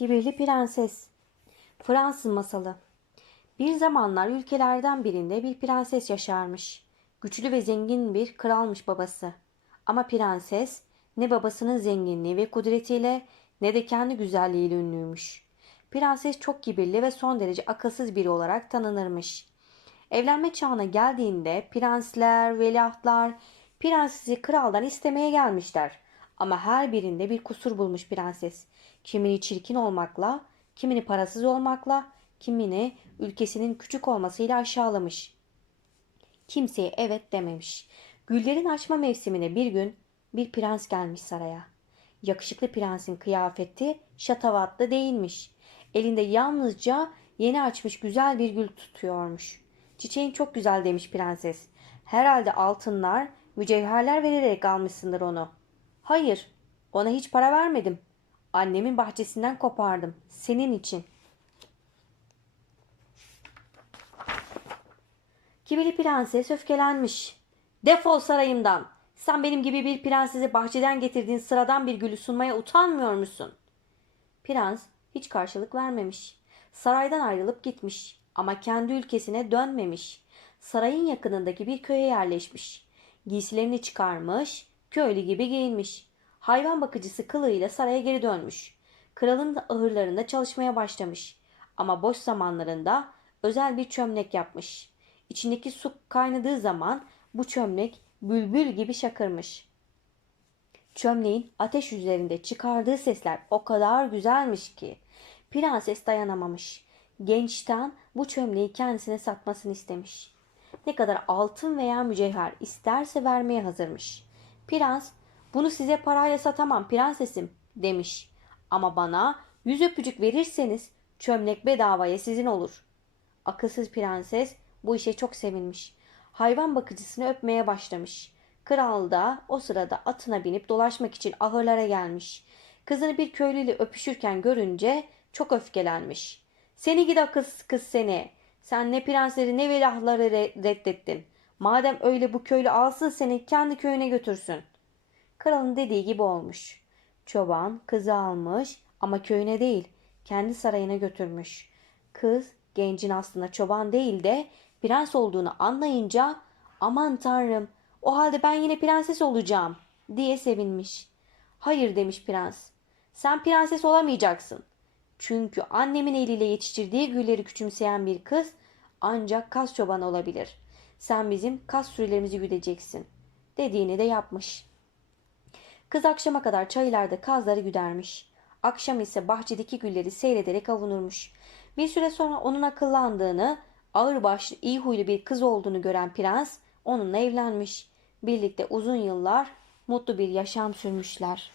Kibirli Prenses Fransız Masalı Bir zamanlar ülkelerden birinde bir prenses yaşarmış. Güçlü ve zengin bir kralmış babası. Ama prenses ne babasının zenginliği ve kudretiyle ne de kendi güzelliğiyle ünlüymüş. Prenses çok kibirli ve son derece akılsız biri olarak tanınırmış. Evlenme çağına geldiğinde prensler, veliahtlar prensesi kraldan istemeye gelmişler. Ama her birinde bir kusur bulmuş prenses. Kimini çirkin olmakla, kimini parasız olmakla, kimini ülkesinin küçük olmasıyla aşağılamış. Kimseye evet dememiş. Güllerin açma mevsimine bir gün bir prens gelmiş saraya. Yakışıklı prensin kıyafeti şatavatlı değilmiş. Elinde yalnızca yeni açmış güzel bir gül tutuyormuş. Çiçeğin çok güzel demiş prenses. Herhalde altınlar, mücevherler vererek almışsındır onu. Hayır, ona hiç para vermedim. Annemin bahçesinden kopardım. Senin için. Kibirli prenses öfkelenmiş. Defol sarayımdan. Sen benim gibi bir prensese bahçeden getirdiğin sıradan bir gülü sunmaya utanmıyor musun? Prens hiç karşılık vermemiş. Saraydan ayrılıp gitmiş ama kendi ülkesine dönmemiş. Sarayın yakınındaki bir köye yerleşmiş. Giysilerini çıkarmış, köylü gibi giyinmiş. Hayvan bakıcısı kılığıyla saraya geri dönmüş. Kralın da ahırlarında çalışmaya başlamış. Ama boş zamanlarında özel bir çömlek yapmış. İçindeki su kaynadığı zaman bu çömlek bülbül gibi şakırmış. Çömleğin ateş üzerinde çıkardığı sesler o kadar güzelmiş ki prenses dayanamamış. Gençten bu çömleği kendisine satmasını istemiş. Ne kadar altın veya mücevher isterse vermeye hazırmış. Prens bunu size parayla satamam prensesim demiş. Ama bana yüz öpücük verirseniz çömlek bedavaya sizin olur. Akılsız prenses bu işe çok sevinmiş. Hayvan bakıcısını öpmeye başlamış. Kral da o sırada atına binip dolaşmak için ahırlara gelmiş. Kızını bir köylüyle öpüşürken görünce çok öfkelenmiş. Seni gidi akılsız kız seni. Sen ne prensleri ne velahları re- reddettin. Madem öyle bu köylü alsın seni kendi köyüne götürsün. Kralın dediği gibi olmuş. Çoban kızı almış ama köyüne değil kendi sarayına götürmüş. Kız gencin aslında çoban değil de prens olduğunu anlayınca aman tanrım o halde ben yine prenses olacağım diye sevinmiş. Hayır demiş prens. Sen prenses olamayacaksın. Çünkü annemin eliyle yetiştirdiği gülleri küçümseyen bir kız ancak kas çobanı olabilir. Sen bizim kas sürülerimizi güdeceksin. Dediğini de yapmış. Kız akşama kadar çaylarda kazları güdermiş. Akşam ise bahçedeki gülleri seyrederek avunurmuş. Bir süre sonra onun akıllandığını, ağırbaşlı, iyi huylu bir kız olduğunu gören prens onunla evlenmiş. Birlikte uzun yıllar mutlu bir yaşam sürmüşler.